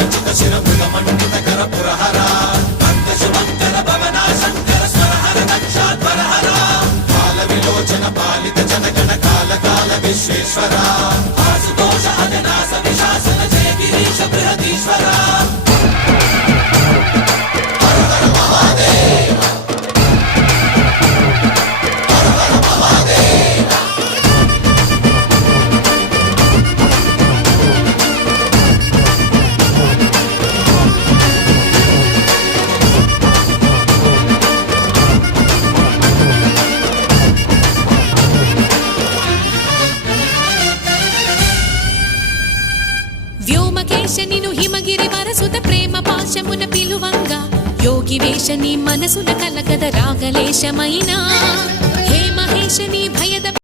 విశ్వేశ్వరా ఆశుతోష అజనాస విశాసన జయ గిరీశ బృహదీశ్వరా హర హర మహాదేవ హర హర మహాదేవ వ్యోమకేశనిను హిమగిరి వరసుత ప్రేమ పాశమున పిలువంగా యోగి వేషని మనసున కలకద రాగలేశమైనా హే మహేశని భయద